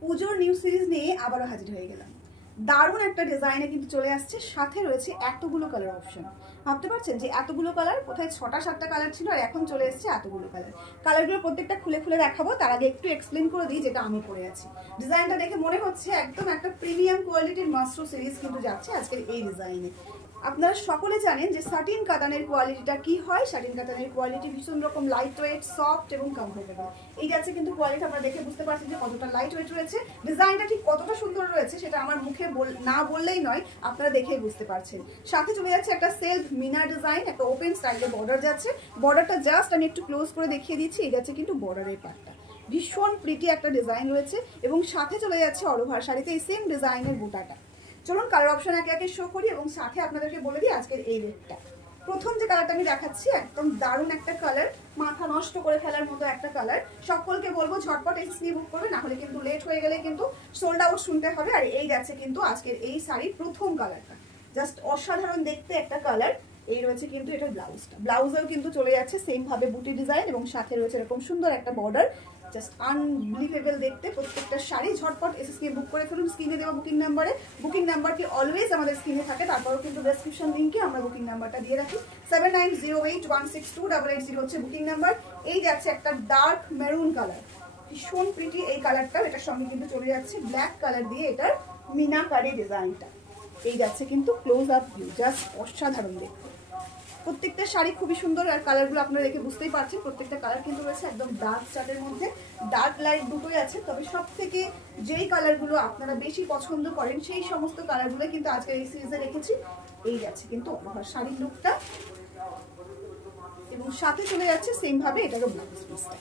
পুজোর new series নিয়ে আবারও হাজির হয়ে গেলাম। দারুণ একটা ডিজাইনে কিন্তু চলে আসছে, সাথে রয়েছে এতগুলো কালার অপশন। ভাবতে পারছেন যে এতগুলো কালার, কোথায় 6টা-7টা কালার ছিল আর এখন চলে এসছে এতগুলো কালার। কালারগুলো প্রত্যেকটা খুলে খুলে দেখাবো, তার আগে একটু এক্সপ্লেন করে দিই যেটা আমি পরে আছি। ডিজাইনটা দেখে মনে হচ্ছে একদম একটা প্রিমিয়াম কোয়ালিটির মাস্টার সিরিজ কিন্তু যাচ্ছে আজকের এই ডিজাইনে। আপনারা সকলে জানেন যে সাটিন কাতানের কোয়ালিটিটা কি হয়। সাটিন কাতানের কোয়ালিটি ভীষণ রকম লাইট ওয়েট, সফট এবং কমফোর্টেবল। এই যাচ্ছে কিন্তু কোয়ালিটি আপনারা দেখে বুঝতে পারছেন যে কতটা লাইট ওয়েট রয়েছে। ডিজাইনটা ঠিক কতটা সুন্দর রয়েছে সেটা আমার মুখে না বললেই নয়, আপনারা দেখেই বুঝতে পারছেন। সাথে চলে যাচ্ছে একটা সেলফ মিনা ডিজাইন, একটা ওপেন স্টাইলের বর্ডার যাচ্ছে। বর্ডারটা জাস্ট আমি একটু ক্লোজ করে দেখিয়ে দিচ্ছি। এই যাচ্ছে কিন্তু বর্ডারের পার্টটা, ভীষণ প্রিটি একটা ডিজাইন রয়েছে এবং সাথে চলে যাচ্ছে অল ওভার শাড়িতে এই সেম ডিজাইনের বুটাটা। চলুন কালার অপশন একে একে শো করি এবং সাথে আপনাদেরকে বলে দিই আজকের এই রেটটা। প্রথম যে কালারটা আমি দেখাচ্ছি একদম দারুণ একটা কালার, মাথা নষ্ট করে ফেলার মতো একটা কালার। সকলকে বলবো ঝটপট এসে বুক করবে, না হলে কিন্তু লেট হয়ে গেলে কিন্তু সোল্ড আউট শুনতে হবে। আর এই যাচ্ছে কিন্তু আজকের এই শাড়ির প্রথম কালারটা, জাস্ট অসাধারণ দেখতে একটা কালার। এই রয়েছে কিন্তু এটা ব্লাউজটা, ব্লাউজেও কিন্তু চলে যাচ্ছে সেম ভাবে বুটি ডিজাইন এবং সাথে রয়েছে এরকম সুন্দর একটা বর্ডার, জাস্ট আনবিলিভেবল দেখতে প্রত্যেকটা শাড়ি। ঝটপট এসএসকে বুক করে ফেলুন স্ক্রিনে দেওয়া বুকিং নাম্বারে। বুকিং নাম্বারটি অলওয়েজ আমাদের স্ক্রিনে থাকে, তারপরেও কিন্তু ডেসক্রিপশন লিঙ্কে আমরা বুকিং নাম্বারটা দিয়ে রাখি। 7908162880 হচ্ছে বুকিং নাম্বার। এই যাচ্ছে একটা ডার্ক মেরুন কালার, ভীষণ প্রিটি এই কালারটা। এটার সঙ্গে কিন্তু চলে যাচ্ছে ব্ল্যাক কালার দিয়ে এটার মিনাকারি ডিজাইনটা। এই যাচ্ছে কিন্তু ক্লোজ আপ ভিউ, জাস্ট অসাধারণ দেখতে। প্রত্যেকটা শাড়ি খুবই সুন্দর আর কালারগুলো আপনারা দেখে বুঝতেই পারছেন। প্রত্যেকটা কালার কিন্তু রয়েছে একদম ডার্ক চার্টের মধ্যে, ডার্ক লাইট দুটোই আছে। তবে সব থেকে যেই কালারগুলো আপনারা বেশি পছন্দ করেন সেই সমস্ত কালারগুলো কিন্তু আজকের এই সিরিজে রেখেছি। এই যাচ্ছে কিন্তু শাড়ির লুকটা এবং সাথে চলে যাচ্ছে সেম ভাবে এটারও ব্লাউজ পিসটা।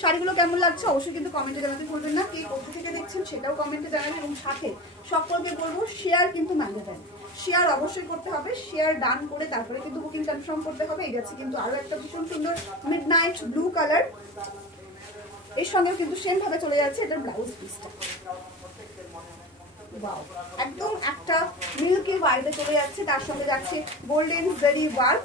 শাড়িগুলো কেমন লাগছে অবশ্যই কিন্তু কমেন্টে জানাতে ভুলবেন না। কে কোথা থেকে দেখছেন সেটাও কমেন্টে জানাবেন এবং সাথে সকলকে বলবো শেয়ার কিন্তু ম্যান্ডেটরি, শেয়ার অবশ্যই করতে হবে। শেয়ার ডান করে তারপরে কিন্তু বুকিং কনফার্ম করতে হবে। এই যাচ্ছে কিন্তু আরো একটা ভীষণ সুন্দর মিডনাইট ব্লু কালার, এর সঙ্গেও কিন্তু সেম ভাবে চলে যাচ্ছে এটার ব্লাউজ পিসটা। ওয়াও, একদম একটা মিল্কি হোয়াইটে চলে যাচ্ছে, তার সঙ্গে যাচ্ছে গোল্ডেন জারি ওয়ার্ক।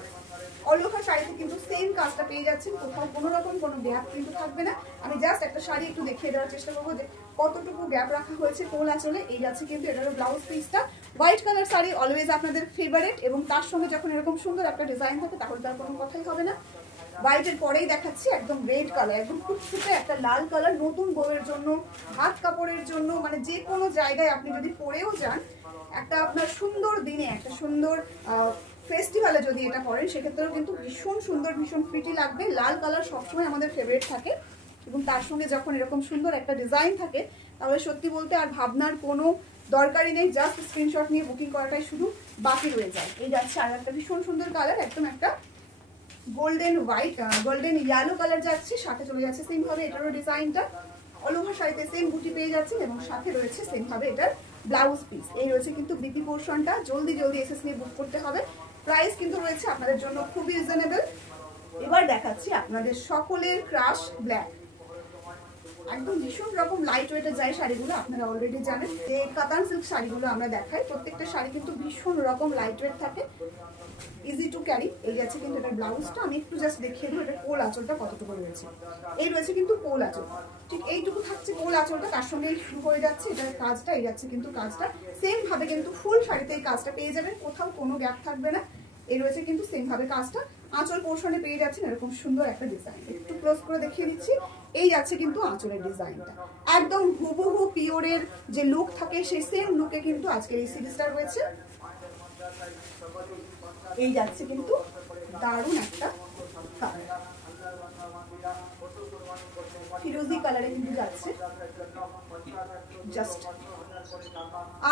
অল ওভার শাড়িতে কিন্তু সেম কাজটা পেয়ে যাচ্ছেন, কোথাও কোনো রকম কোনো গ্যাপ কিন্তু থাকবে না। আমি জাস্ট একটা শাড়ি একটু দেখিয়ে দেওয়ার চেষ্টা করবো যে কতটুকু গ্যাপ রাখা হয়েছে কোল আঁচলে। এই যাচ্ছে কিন্তু এটারও ব্লাউজ পিসটা। হোয়াইট কালার শাড়ি অলওয়েজ আপনাদের ফেভারিট এবং তার সঙ্গে যখন এরকম সুন্দর একটা ডিজাইন থাকে তাহলে তার কোনো কথাই হবে না। হোয়াইটের পরেই দেখাচ্ছি একদম রেড কালার, একদম ফুটফুটে একটা লাল কালার। নতুন বউয়ের জন্য, হাত কাপড়ের জন্য, মানে যে কোনো জায়গায় আপনি যদি পরেও যান, একটা আপনার সুন্দর দিনে, একটা সুন্দর ফেস্টিভ্যালে যদি এটা করেন সেক্ষেত্রেও কিন্তু ভীষণ সুন্দর, ভীষণ প্রিটি লাগবে। লাল কালার সবসময় আমাদের ফেভারিট থাকে এবং তার সঙ্গে যখন এরকম সুন্দর একটা ডিজাইন থাকে তাহলে সত্যি বলতে আর ভাবনার কোনো দরকারই নেই, জাস্ট স্ক্রিনশট নিয়ে বুকিং করাটাই শুধু বাকি রয়ে যায়। এই যাচ্ছে আর একটা ভীষণ সুন্দর কালার, একদম একটা golden white, golden yellow colour যাচ্ছে। সাথে চলে যাচ্ছে সেম ভাবে এটারও ডিজাইনটা। অল ওভার শাড়িতে সেম বুটি পেয়ে যাচ্ছেন এবং সাথে রয়েছে সেম ভাবে এটার ব্লাউজ পিস। এই রয়েছে কিন্তু বিপি পোর্শনটা, জলদি জলদি এসএস নিয়ে বুক করতে হবে। প্রাইস কিন্তু রয়েছে আপনাদের জন্য খুবই রিজনেবল। এবার দেখাচ্ছি আপনাদের সকলের ক্রাশ ব্ল্যাক, একদম ভীষণ রকম লাইট ওয়েটের যায় শাড়িগুলো। আপনারা অলরেডি জানেন যে কাতান সিল্ক শাড়িগুলো আমরা দেখাই, প্রত্যেকটা শাড়ি কিন্তু ভীষণ রকম লাইট ওয়েট থাকে, ইজি টু ক্যারি। এই যাচ্ছে কিন্তু এটা ব্লাউজটা, আমি একটু জাস্ট দেখিয়ে দেবো এটা কোল আঁচলটা কতটুকু রয়েছে। এই রয়েছে কিন্তু কোল আঁচল, ঠিক এইটুকু থাকছে কোল আঁচলটা, তার সঙ্গে শুরু হয়ে যাচ্ছে এটার কাজটা। এই যাচ্ছে কিন্তু কাজটা সেম ভাবে কিন্তু ফুল শাড়িতে এই কাজটা পেয়ে যাবেন, কোথাও কোনো গ্যাপ থাকবে না। এই রয়েছে কিন্তু সেম ভাবে কাজটা, আঁচল পোর্শনে পেয়ে যাচ্ছেন এরকম সুন্দর একটা ডিজাইন। একটু ক্লোজ করে দেখিয়ে দিচ্ছি। এই যাচ্ছে কিন্তু আঁচলের ডিজাইনটা, একদম হুবহু পিওরের যে লুক থাকে সেই সেম লুকে কিন্তু আজকের এই সিরিজটা রয়েছে। এই যাচ্ছে কিন্তু দারুণ একটা কালার, ফিরোজি কালারে কিন্তু যাচ্ছে, জাস্ট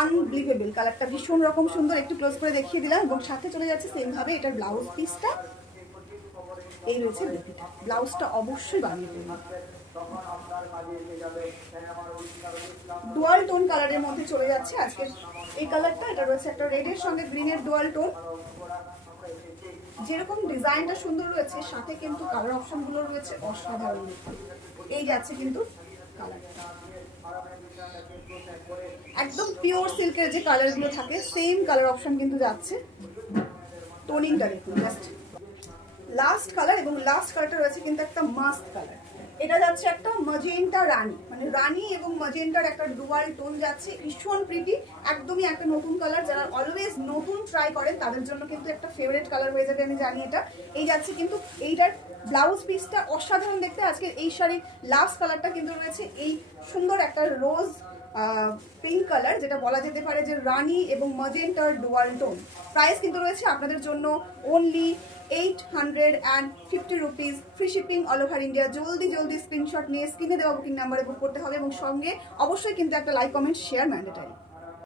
আনবিলিভেবল কালারটা, ভীষণ রকম সুন্দর। একটু ক্লোজ করে দেখিয়ে দিলাম এবং সাথে চলে যাচ্ছে সেম ভাবে এটার ব্লাউজ পিসটা। এই রয়েছে বুটিটা, ব্লাউজটা অবশ্যই বানিয়ে দেবেন। ডুয়াল টোন কালারের মধ্যে চলে যাচ্ছে আজকে এই কালারটা। এটা রয়েছে একটা রেডের সঙ্গে গ্রিনের ডুয়াল টোন। যেরকম ডিজাইনটা সুন্দর রয়েছে সাথে কিন্তু কালার অপশন গুলো রয়েছে অসাধারণ। এই যাচ্ছে কিন্তু কালারটা, একদম পিওর সিল্কের যে কালারগুলো থাকে সেম কালার অপশন কিন্তু যাচ্ছে। টোনিংটা দেখুন, জাস্ট লাস্ট কালার এবং লাস্ট কালারটা রয়েছে কিন্তু একটা মাস্ট কালার। এটা যাচ্ছে একটা ম্যাজেন্টা রানী, মানে রানী এবং ম্যাজেন্টার একটা ডুয়াল টোন যাচ্ছে, ভীষণ প্রিটি, একদমই একটা নতুন কালার। যারা অলওয়েজ নতুন ট্রাই করেন তাদের জন্য কিন্তু একটা ফেভারিট কালার হয়ে যাবে, আমি জানি এটা। এই যাচ্ছে কিন্তু এইটার ব্লাউজ পিসটা অসাধারণ দেখতে। আজকে এই শাড়ির লাস্ট কালারটা কিন্তু রয়েছে এই সুন্দর একটা রোজ পিঙ্ক কালার, যেটা বলা যেতে পারে যে রানী এবং ম্যাজেন্টার ডুয়াল টোন। প্রাইস কিন্তু রয়েছে আপনাদের জন্য only 850 rupees, free shipping all over India. জলদি জলদি স্ক্রিনশট নিয়ে স্ক্রিনে দেওয়া বুকিং নাম্বারে বুক করতে হবে এবং সঙ্গে অবশ্যই কিন্তু একটা লাইক কমেন্ট শেয়ার ম্যান্ডেটারি।